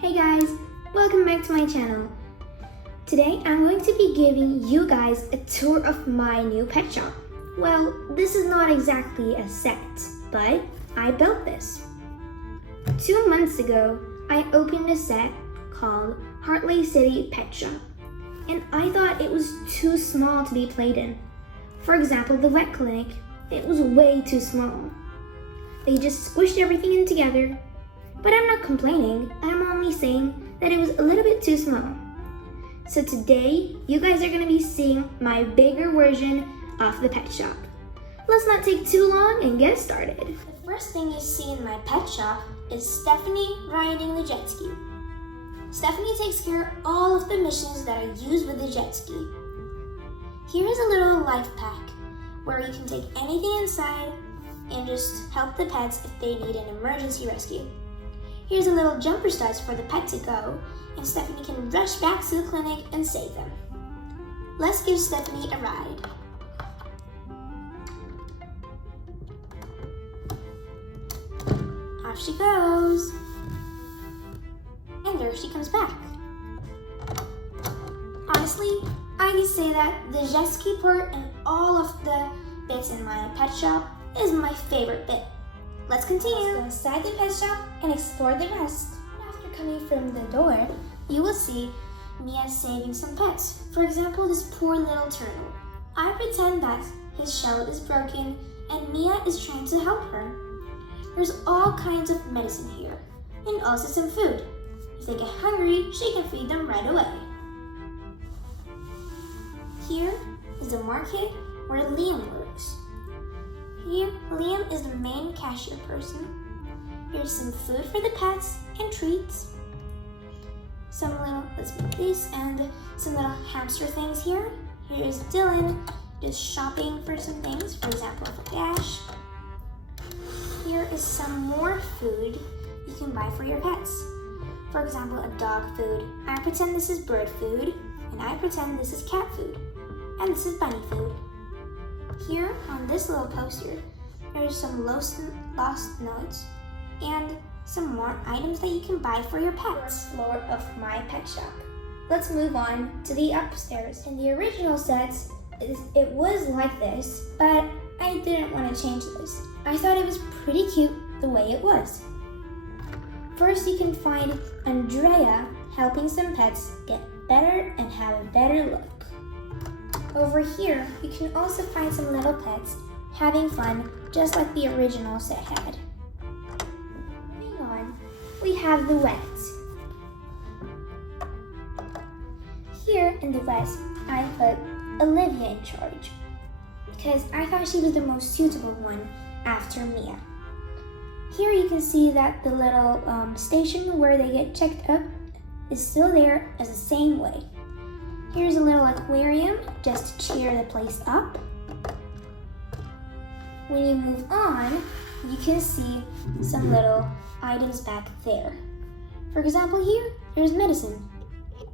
Hey guys, welcome back to my channel. Today I'm going to be giving you guys a tour of my new pet shop. Well, this is not exactly a set, but I built this. 2 months ago, I opened a set called Heartlake City Pet Shop, and I thought it was too small to be played in. For example, the vet clinic, it was way too small. They just squished everything in together. But I'm not complaining, I'm only saying that it was a little bit too small. So today, you guys are going to be seeing my bigger version of the pet shop. Let's not take too long and get started. The first thing you see in my pet shop is Stephanie riding the jet ski. Stephanie takes care of all of the missions that are used with the jet ski. Here is a little life pack where you can take anything inside and just help the pets if they need an emergency rescue. Here's a little jumper studs for the pet to go, and Stephanie can rush back to the clinic and save them. Let's give Stephanie a ride. Off she goes. And there she comes back. Honestly, I can say that the jet ski part and all of the bits in my pet shop is my favorite bit. Let's continue. Let's go inside the pet shop and explore the rest. After coming from the door, you will see Mia saving some pets. For example, this poor little turtle. I pretend that his shell is broken and Mia is trying to help her. There's all kinds of medicine here and also some food. If they get hungry, she can feed them right away. Here is the market where Liam works. Here, Liam is the main cashier person. Here's some food for the pets and treats. Let's make this, and some little hamster things here. Here's Dylan, just shopping for some things, for example, for Dash. Here is some more food you can buy for your pets. For example, a dog food. I pretend this is bird food, and I pretend this is cat food, and this is bunny food. Here on this little poster, there's some lost notes and some more items that you can buy for your pets. First floor of my pet shop. Let's move on to the upstairs. In the original sets, it was like this, but I didn't want to change this. I thought it was pretty cute the way it was. First, you can find Andrea helping some pets get better and have a better look. Over here, you can also find some little pets having fun, just like the original set had. Moving on, we have the vet. Here in the vet, I put Olivia in charge, because I thought she was the most suitable one after Mia. Here you can see that the little station where they get checked up is still there as the same way. Here's a little aquarium just to cheer the place up. When you move on, you can see some little items back there. For example, here, there's medicine,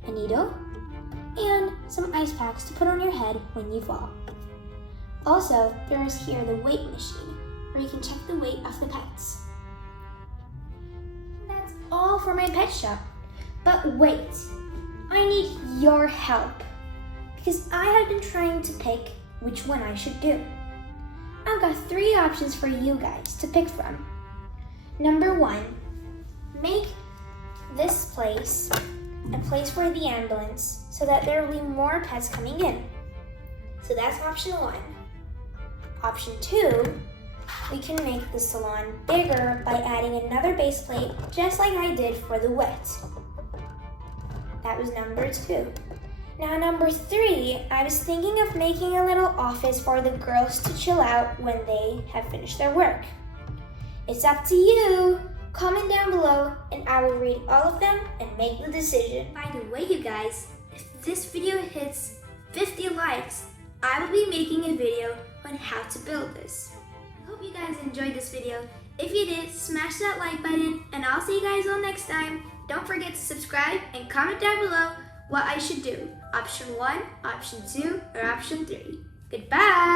a needle, and some ice packs to put on your head when you fall. Also, there is here the weight machine, where you can check the weight of the pets. That's all for my pet shop. But wait, I need your help, because I have been trying to pick which one I should do. I've got 3 options for you guys to pick from. Number 1, make this place a place for the ambulance so that there will be more pets coming in. So that's option 1. Option 2, we can make the salon bigger by adding another base plate just like I did for the vet. That was number 2. Now number 3, I was thinking of making a little office for the girls to chill out when they have finished their work. It's up to you. Comment down below and I will read all of them and make the decision. By the way, you guys, if this video hits 50 likes, I will be making a video on how to build this. I hope you guys enjoyed this video. If you did, smash that like button and I'll see you guys all next time. Don't forget to subscribe and comment down below what I should do. Option 1, option 2, or option 3. Goodbye!